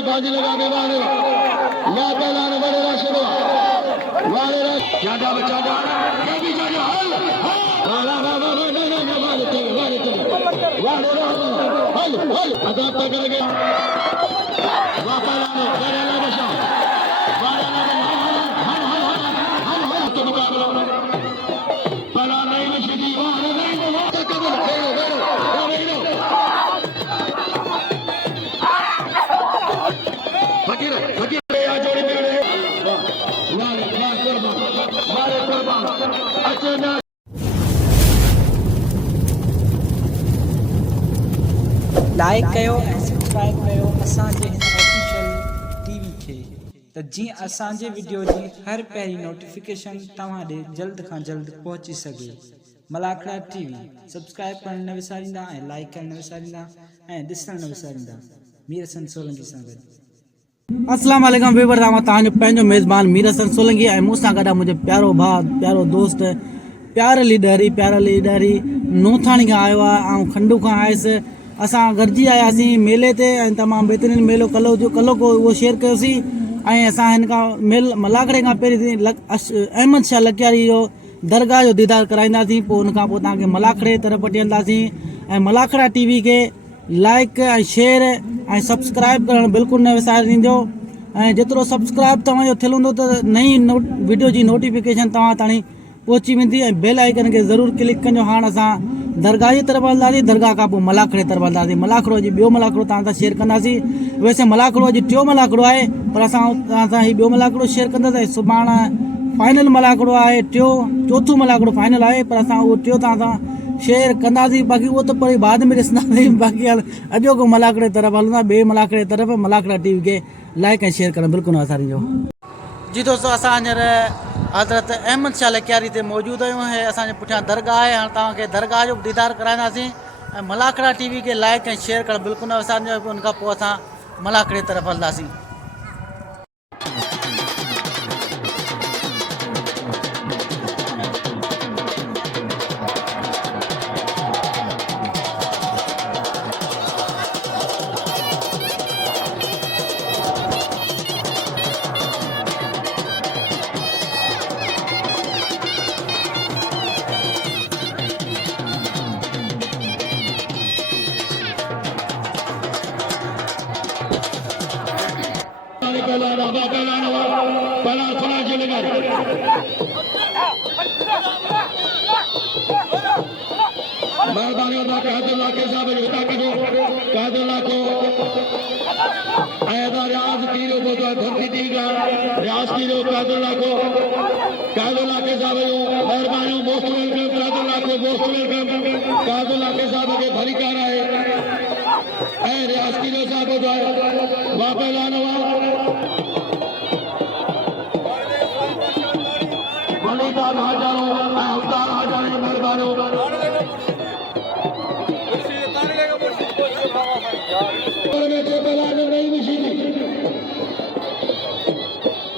वाली बाजी लगा के वाले या पहलाने बड़े राशि वाले ज्यादा बचा जा ये भी जा हल वाला वाला नहीं वाले हल हल अदा तक कर गया वापस आने बचा वाला हल हल हल हल तो मुकाबला पहला नहीं मशीदी वाले नहीं तक फकीर फकीर या जोड़ी में वाले मारे कुर्बान अच्छे ना लाइक कयो ऐं सब्सक्राइब कयो असांजे हिन ऑफिशियल टीवी खे त जीअं असांजे वीडियो जी हर पहिरीं नोटिफिकेशन तव्हां ॾे जल्द खां जल्द पहुची सघे। मलाखड़ा टीवी सब्सक्राइब करणु न विसारींदा ऐं लाइक करणु न विसारींदा ऐं ॾिसणु न विसारींदा। मीर हसन सोलंकी सां गॾु। अस्सलाम वालेकुम वीवर, मां तव्हांजो पंहिंजो मेज़बान मीर हसन सोलंकी ऐं मूंसां गॾु मुंहिंजो प्यारो भाउ प्यारो दोस्त प्यारा लीडरी नूथाणी खां आयो आहे ऐं खंडू खां आयुसि। असां गॾिजी आयासीं मेले ते ऐं तमामु बहितरीनु मेलो कल्ह को उहो शेयर कयोसीं ऐं असां हिन खां मलाखड़े खां पहिरीं अहमद शाह लकियारी जो दरगाह जो दीदार कराईंदासीं, पोइ हुन खां पोइ तव्हांखे मलाखड़े तरफ़ वठी हलंदासीं। ऐं मलाखड़ा टीवी खे लाइक ऐं शेयर ऐं सब्सक्राइब करणु बिल्कुलु न विसारींदो ऐं जेतिरो सब्सक्राइब तव्हांजो थियलु हूंदो त नई वीडियो जी नोटिफिकेशन तव्हां ताईं पहुची वेंदी ऐं बेल आइकन खे ज़रूरु क्लिक कजो। हाणे असां दरगाह जी तरफ़ हलंदासीं, दरगाह खां पोइ मलाखड़े तरफ़ हलंदासीं। मलाखड़ो अॼु ॿियो मलाखड़ो तव्हां सां शेयर कंदासीं। वैसे मलाखड़ो अॼु टियों मलाखड़ो आहे, पर असां तव्हां सां हीउ ॿियो मलाखड़ो शेयर कंदासीं। सुभाणे फाइनल मलाखड़ो आहे, चोथों मलाखड़ो फाइनल आहे, पर असां उहो टियों तव्हां सां शेयर कंदासीं। बाक़ी उहो त वरी बाद में ॾिसंदासीं। बाक़ी अॼो को मलाखड़े तरफ़ हलंदा, ॿिए मलाखड़े तरफ़। मलाखड़ा टीवी खे लाइक ऐं शेयर करणु बिल्कुलु न विसारींदो। जी दोस्तों, असां हींअर हज़रत अहमद शाह लकियारी ते मौजूदु आहियूं। ऐं असांजे पुठियां दरगाह आहे। हाणे तव्हांखे दरगाह जो दीदार कराईंदासीं ऐं मलाखड़ा टीवी खे लाइक ऐं शेयर करणु बिल्कुलु न विसारींदो। हुन खां पोइ असां मलाखड़े तरफ़ हलंदासीं। मेहरबानी होता कहदुल्ला के साहब होता करो कहदुल्ला को ऐदा रियाज कीरो को तो धरती दीगा रियाज कीरो कहदुल्ला के साहब मेहरबानी मोस्ट वेलकम कहदुल्ला को मोस्ट वेलकम कहदुल्ला के साहब के भरी कर आए ऐ रियाज कीरो साहब हो जाए वापस लाना वलीदार हाजारों अवतार हाजारों मेहरबानी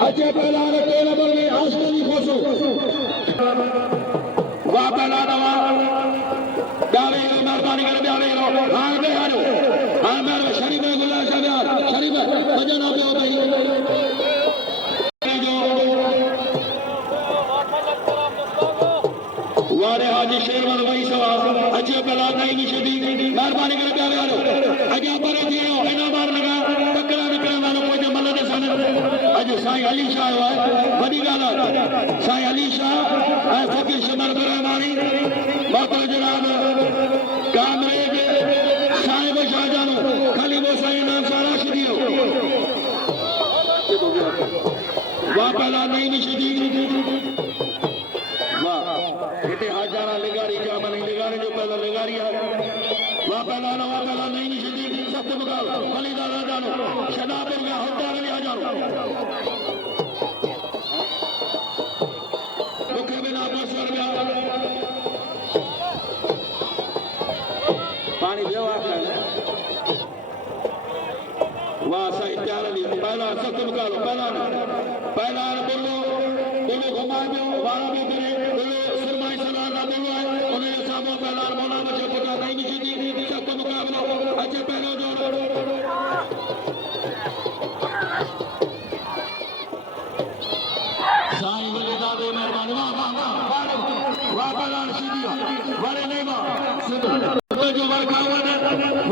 अच्छे पहलाने के नंबर में आसमानी खोसो वाह पहलाना प्यारे मेहरबानी कर प्यारे हां में हारो हां मेरे शरीफ गुल्ला शाह शरीफ भजन आप हो भाई जो वारे हाजी शेरवन वही सवा अच्छे पहलान नहीं निशदी मेहरबानी कर प्यारे हारो आगे पर दियो इना मार लगा टकरा निकलने वालों को जो मल्ल दे सन आज साईं अली शाह है बड़ी गाल साईं अली शाह फकीर शमर रहमानी बातल जनाब कामरेज साहिब शाहजानो खाली वो साईं नाम सारा शदीओ वाह पहला नहीं निशदी वाह इते हाजारा लिगारी जाम नहीं लिगारी जो पहला लिगारी है वाह पहला नहीं निशदी सत्य मुकाल वलीदा राजानो शदापुर में हौदार भी हाजारो मुखे बिना बसर में पानी व्यवहार करना वाह सही प्यार ली पहला सत्य मुकाल पहला बोलो घुमा दो वाला भी करे बोलो सरमाई सलाह ना बोलो है उन्हें सामो पहला मौला बच्चे पता नहीं निशदी सत्य मुकाबला अच्छे पहला जो वारे लेवा जो वर्खावन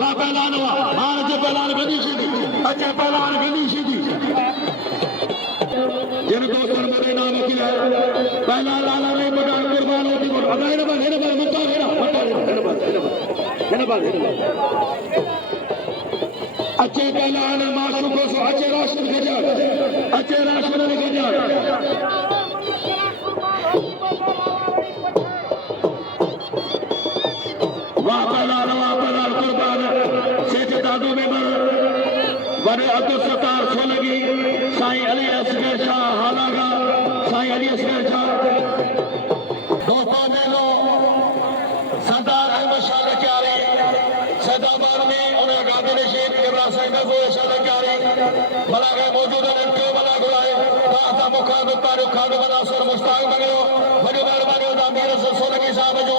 वा पहलान हुआ हां जे पहलान गदी सीधी अच्छे पहलान गदी सीधी जिन दोस्तन मेरे नाम किया पहला लाला ने बड़ा कुर्बान होती को अगर ने मुद्दा अच्छे पहलान माशूको सो अच्छे राशन गजा अच्छे राशन गजा वापलाल कुर्बान सेठ दादू में बड़े अब्दुल सत्तार सोलगी साईं अली असगर शाह हालागा साईं अली असगर शाह दोस्तों मेलो सरदार अहमद शाह लक्यारी सैदाबाद में उन्हें गांधी शेख इब्राहिम साईं शाह लक्यारी भला गए मौजूद है भला गुलाए दाता मुखाद तारो खाद बना सुर मुस्ताक मंगो बड़ी मेहरबानी होता मीर सोलगी साहब जो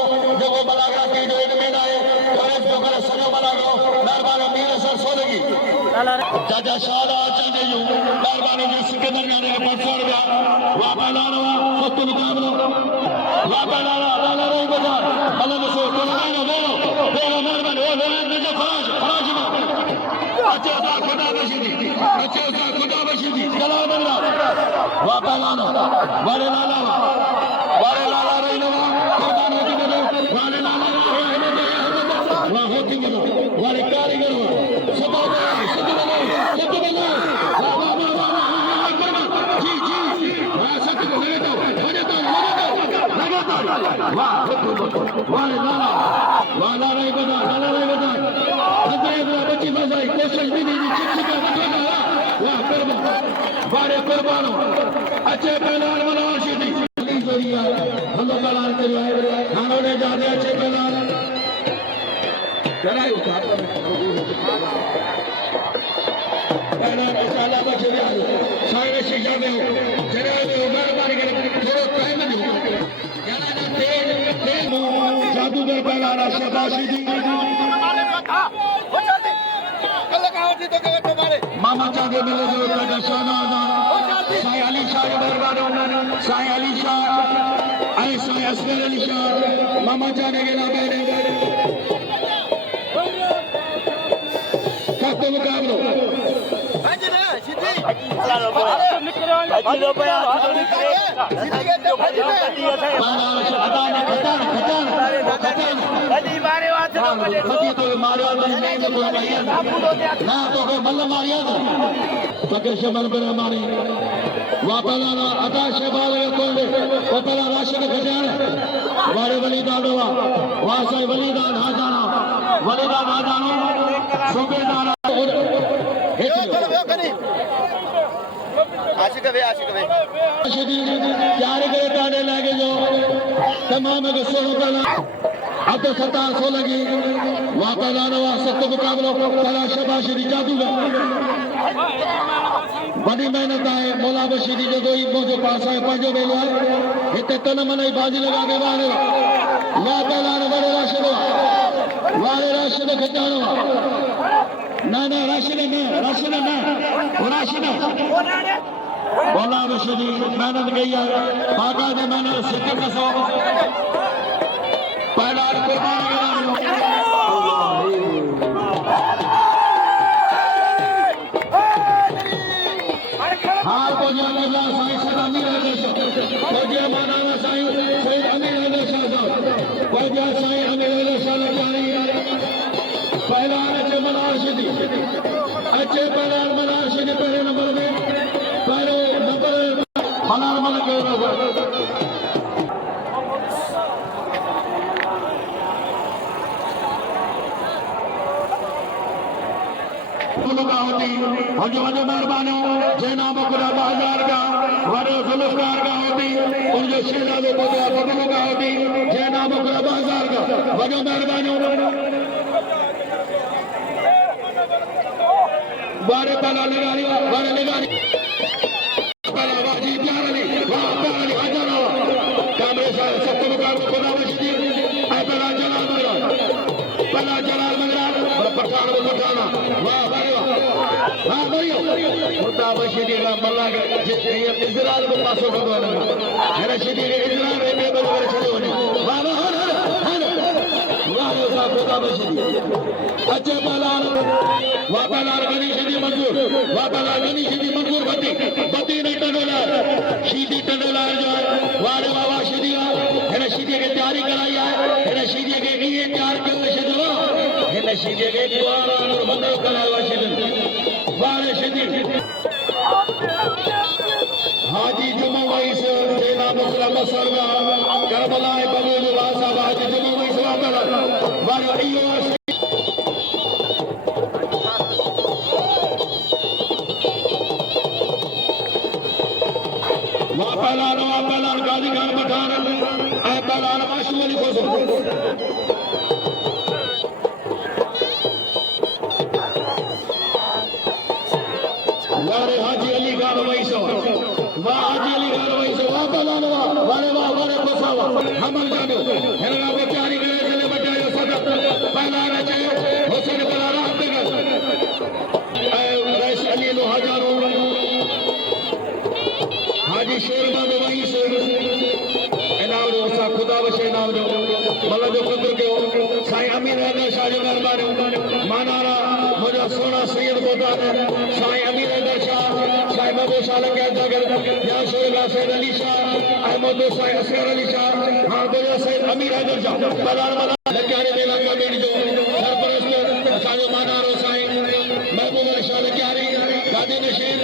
वो बलागा की जो इनमें आए कॉलेज जो करे सजो बलागो मेहरबानी मीर सोलगी चाचा शादा चंदे जो मेहरबानी जो सिकंदर ने 500 रुपया वापा लालवा सत्त मुकाबलो वापा लाला रे बाजार अल्लाह से कुर्बानो वेलो मेहरबानी ओ लोग जो फराज अच्छा सा खुदा बशीदी जलाल बंगला वापा लाला वाले लाला रे नवा कुर्बान होती बनो वाले लाला वाह होती बनो वाले कारीगर सदा बनो जी वाह सत्य को लगे वाह वाले लाला रे बना बच्ची मजाई कोशिश भी नहीं चिक वाह कुर्बान वाले कुर्बानो अच्छे पहलवान बनाओ सीधी हम पहलवान करवाए खानों ने जाते अच्छे पहलवान कराई उतार पहलवान इंशाल्लाह बचे सारे शिक्षा में हो जनाब मेहरबानी करे थोड़ा टाइम दो जनाब तेज जादूगर पहलवान शाबाशी मामा चाहे मिले जो दर्शना साईं अली शाह मेहरबानो साईं अली शाह अरे साईं असगर अली शाह मामा चाहे के नाम है सत्य मुकाबलो वारे वलीदान वाह साईं वलीदान हाजाना वलीदान हाजानो सूबेदार प्यारे करे ताने लागे जो तमाम सोलो पहला अब तो 1700 लगी वहां पहला नवा सत्य मुकाबलो पहला शबाशी जादूगर बड़ी मेहनत है मौला बशीदी जो दो जो पास है पंजो बेलो है इतने तन मन बाजी लगा के वाले वहां पहला बड़े राशिद वाले राशिद खजानो ना राशिद मौला बशीदी मेहनत गई है बाका ने मेहनत सिद्ध कसो पहला कुर्बान हाल को जो अल्लाह साईं सलामी रहे को जो माना साईं सैयद अमीर अली शाह को जो साईं अमीर अली शाह लखानी पहला अच्छे मनाशिदी अच्छे पहला मनाशिदी पहले नंबर में पहले नंबर मनार मन के होती और जो वजह मेहरबानी जैना बकुरा बाजार का वरे जुल्फकार का होती और जो शेरा जो बोला बबलू का होती जैना बकुरा बाजार का वजह मेहरबानी बारे पहला लगानी पहला वाजी प्यार अली वाह प्यार अली हजार कामरे साहब सत्य मुकाबले खुदा बशीदी पहला जलाल मंगरा पठाना वाह हाँ बढ़िया मुद्दा बशीदी का मल्ला का इजराइल को पासो भगवान है शरीर इजराइल में बेबल कर चले होने वाह वाह वारे सा खुदा बशदी अच्छे पहलवान वा पहलवान गणेश जी मंजूर वा पहलवान गणेश जी मंजूर बत्ती ने टंडोला शीदी टंडोला जो है वारे बाबा शीदी है शीदी की तैयारी कराई है शीदी के लिए तैयार कर शीदी है शीदी के द्वारा और बंदो करावा शीदी वारे शीदी हाजी जुम्मा वैस सेना मुस्लिम सरगा करबला बबूल वासा हाजी जुम्मा वैस वाला वारो इयो वापलान गाजी खान पठान ए पहलान माशू अली खोसो वारे हाजी अली खान वैसो वाह हाजी अली खान वैसो वाह पहलान वारे खोसावा हमल जानो हेरा बेचारी गए चले बचायो सदर पहलान चाहिए हुसैन पहलान तक ए रईस अली लो हजारों हाजी शेरबा दवाई से इनाम दो सा खुदा बशे इनाम दो मल्ला जो कुदर के साईं अमीर हैदर शाह जो मेहरबानी मानारा मुझे सोना सैयद बोता है साईं अमीर हैदर शाह साईं महबूब शाह लगे जागर या शोला सैयद अली शाह अहमद साईं असगर अली शाह हां बोलो सैयद अमीर हैदर शाह बलाल वाला लग्यारे मेला कमेटी जो सरपरस्त साजो मानारो साईं महबूब अली शाह लग्यारी गादी नशीन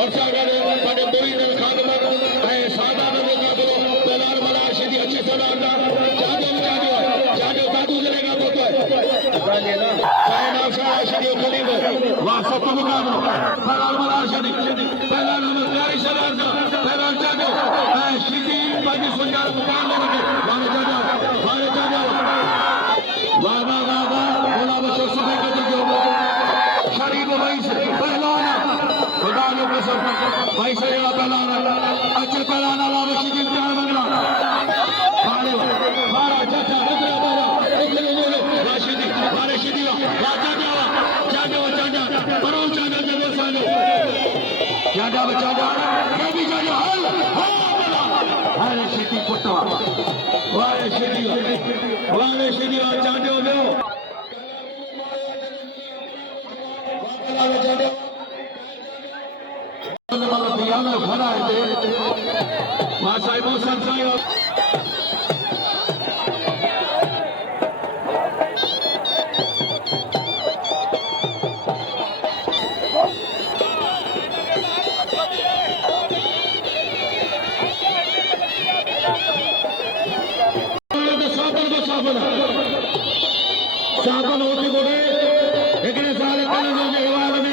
और सागर बड़े बोई ने खादमत है सादा ने बोला बोलो बलाल वाला शीदी अच्छे से ना जादो दादू जलेगा तो गाने ना साईं नाम शाह शीदी खलीब वासो तो मुकाबलो बलाल वाला शीदी पहला नंबर प्यारी सरदार का पहला जादो है शीदी बाजी सुनकर मुकाबले में माने जादो वाह बोला बशो सुबह के जो शरीफ भाई से पहलवान खुदा ने कसम भाई से ये पहलवान अच्छे पहलवान अल्लाह बशीद इम्तिहान मंगला मारे मारा चाचा नजर मारा इतने लोग राशिदी मारे शीदी वा चाचा परो चाचा जब सालो चाचा ये भी चाचा हल अरे शीदी पुटवा वारे शीदी चाचा दो भरा है वहाँ साहिब साहिब साबन होती बोले लेकिन सारे में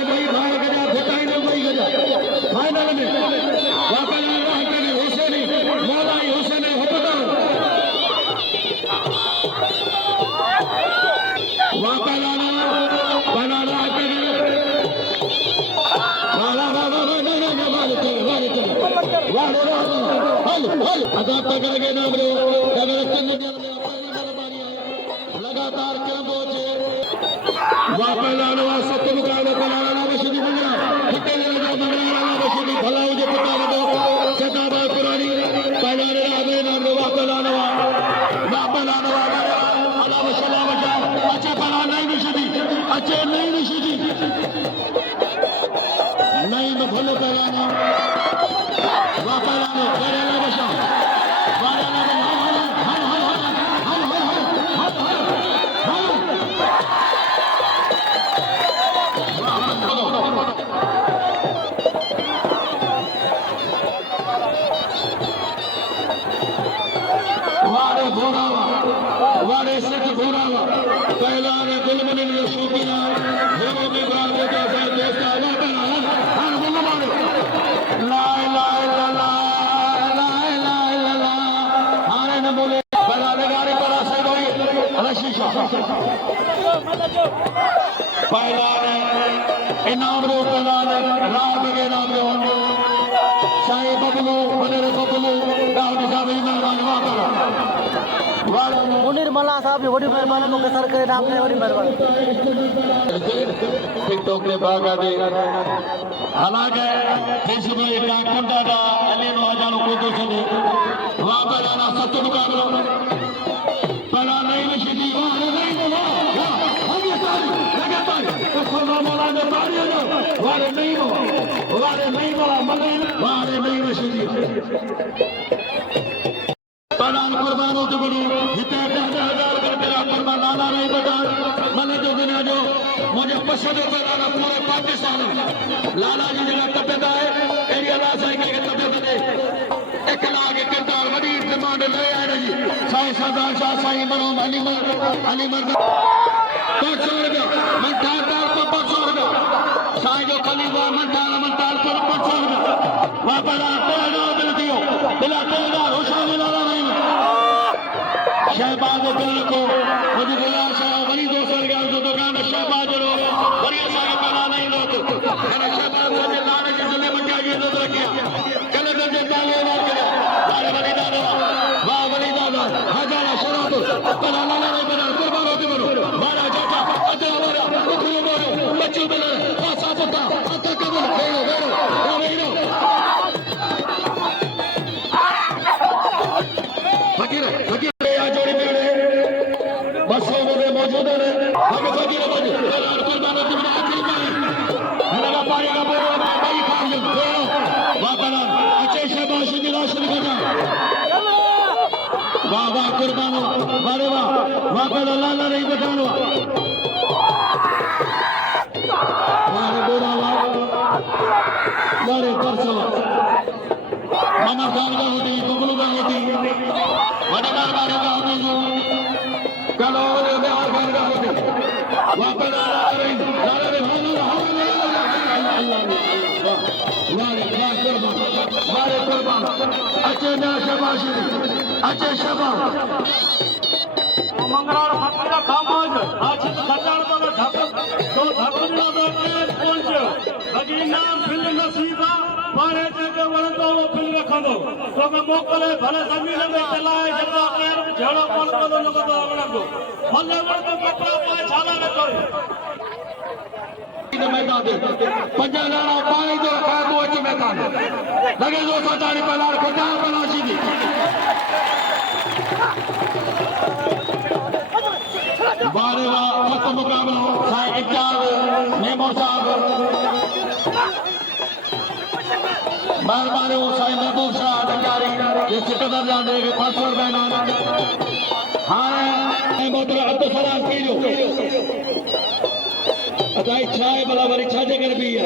भाई भाई गजा घटाई ने भाई गजा फाइनल में लगातार भलाऊ जो पुरानी अच्छे नहीं निशी नहीं में भले पहलाना वापलानो करेला बशा वाला वारे घोड़ावा वारे सिख घोड़ावा पहलाने गुलमनी जो शौकीना हेरो में बाल के जैसा देशा ना बनाना हर बोलो मारो ला ला ला ला ला ला हारे न बोले पहलाने गाड़ी पर से कोई रशीशा पहलाने इनाम रो पहलाने रात के नाम रो साईं बबलू बनेरे बबलू दाऊद साहब इनाम राजवा करो मुनीर मल्ला साहब जी बड़ी मेहरबानी को सर करे नाम ने बड़ी मेहरबानी टिकटॉक ने भागा दे हालांकि फेसबुक में एक कुंडा दा अली नो हजारों को तो सुने वहां पर आना सत्य मुकाबला पहला नहीं निशी वारे नहीं बोला मगर वारे नहीं मशीदी पढ़ान कुर्बानों तो बनो जितने 10,000 कर तेरा कुर्बान लाला नहीं बता मैंने जो दुनिया जो मुझे पसंद है लाला पूरे पाकिस्तान लाला जी जगह तबीयत है एरिया ला साइकिल के तबीयत है 1 लाख किरदार बड़ी डिमांड ले आए जी साईं सरदार शाह साईं मरहूम अली मर्द 500 रुपया मंठार को 500 रुपया साईं जो खलीफा मंठार को 500 रुपया वापस बिल दियो बिला 3000 होशामी लाला नहीं शहबाज बिल को मुझे गुलाम साहब वही 200 रुपया जो दुकान शहबाज रो वरी असांखे पैदा नहीं लोग मैंने शहबाज मुझे लाने के जल्दी बच्चा जी तो रखिया कल दर्जे ताले मार के लारे वली दादा वाह वली दादा हजारा शराब पैदा लाला नहीं बना कुर्बान होते बनो मारा चाचा अदे हमारा उखलो बोलो बच्चों बना पासा पता अता कबल वेरो फकीर या जोड़ी मेरे बसों में मौजूद है हमें फकीर मौजूद कुर्बान होते बनो आखिरी हमारा पानी का बोलो भाई खाली वाह बना अच्छे शहबाज की लाश निकलना वाह वाह कुर्बानो वारे वाह पहला लाला नहीं बचानो वारे बोरा वाह वारे परसो मामा खान का होती बबलू का होती वडगार बारे का होती कलो रे बिहार खान का होती वाह पहला लाला रे वारे कुर्बान अच्छे ना शबाशी अच्छे शबाश मंगळवार फकीरा खामोश आज सचार तो धकड़ा तो पहुंच लगी नाम फिल्म नसीबा पाणे ते वणंदो वो फिल्म रखंदो तो मोकले भले जमीन में चलाए जदा पैर झड़ो पल तो न को वणंदो मल्ले वणंदो कपड़ा पाए छाला न करे मैदान दे पंजा लाना पानी जो रखा तो अच्छे मैदान लगे जो सतारी पलार खुदा बनाशी दी बारे वक्त मुकाबला साईं इक्ताब नेमो साहब मेहरबानी साईं महबूब शाह अधिकारी ये सिकंदर जाने के 500 रुपए नाम हाँ मोहतरम अब्दुल सलाम की जो अदाई छाए भला वरी छाजे कर भी है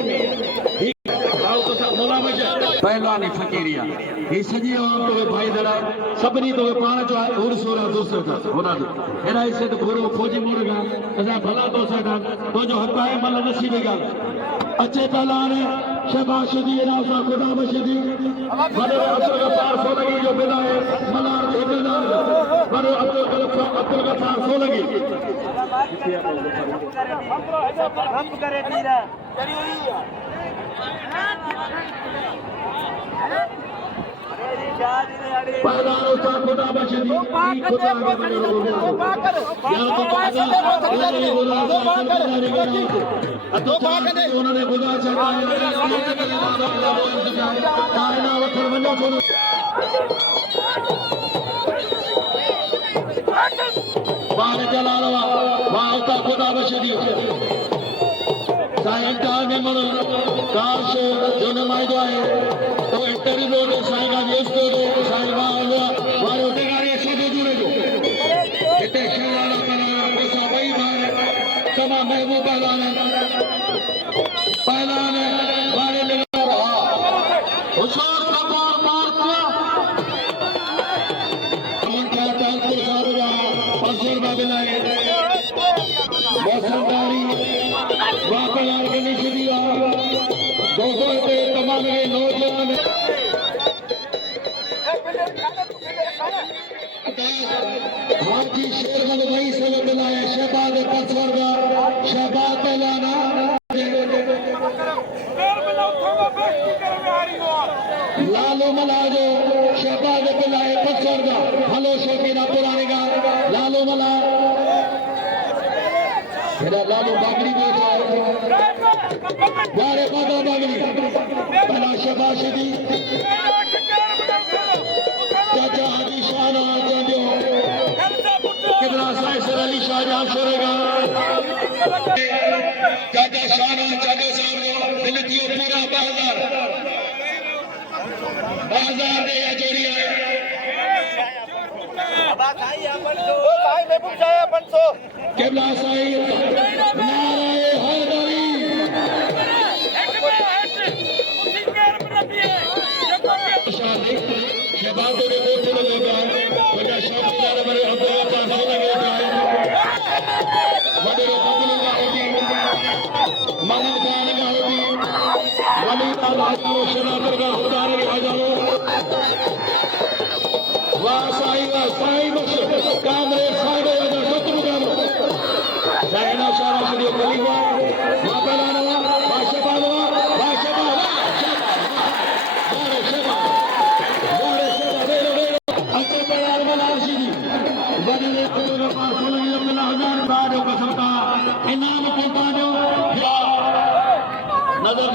पहलवानी फकीरिया ये सजी आम तो भाई दरा सबनी तो पाण जो उड़ सोरा दूसरे का होना दो एरा इसे तो गुरु फौजी मुर्गा असा भला तो सदा तो जो हक है मल नसीब गाल अच्छे तलान शबाश दी राजा खुदा मशीदी बड़े अब्दुल गफ्फार सोलगी जो बिला है मलार ठेकेदार बड़े अब्दुल गफ्फार सोलगी हम करे पीरा पैदारों का खुदा मशीदी खुदा के बने यहाँ तो बाजा उन्होंने खुदा चढ़ाया कायना वखर वनो छोड़ो बाहर चला रहा वहाँ का खुदा मशीदी साईं इंतहा में मनो काश जो नुमाइंदो है तो इंटरव्यू दो साईं का न्यूज़ दो साईं वारे उठेगारी सदो जुड़े जो इतने शहराना पहलाना पैसा वही बाहर तमाम महबूब पहलान वारे लगा रहा हुशूर कपूर मारता अमन का तालपुर साहब रहा 500 रुपया बिलाए मौसमदारी वापलार के नीचे दिया 200 रुपये तमाम के नौजवान हाजी शेरमल वही से बिलाए शहबाज 500 रुपया शहबाज पहलाना लालू मलाजो शहबाज बिलाए 500 रुपया हलो शौकीना पुराने का लालू मला लालू बागड़ी बेचा वारे बाबा बागड़ी पहला शबाश दी चाचा हाजी शाह कितना साइसर अली शाहजहां छोड़ेगा चाचा शान चाचा साहब जो दिल थियो पूरा 2000 दे या जोड़ी है केबला साई नाराए हैदरी शादी शहबाज को रिपोर्ट चलो लेगा वजह शौक वाले बड़े अब्दुल्ला पास लगे जाए बड़े अब्दुल्ला होगी मानव खान का होगी वली ताला को शनातर का उतारे हजारो वाह साई बस कामरे साइड वजह सत्तर काम साइना शारा शुरू करीबा मापलाना बाशबावा नजर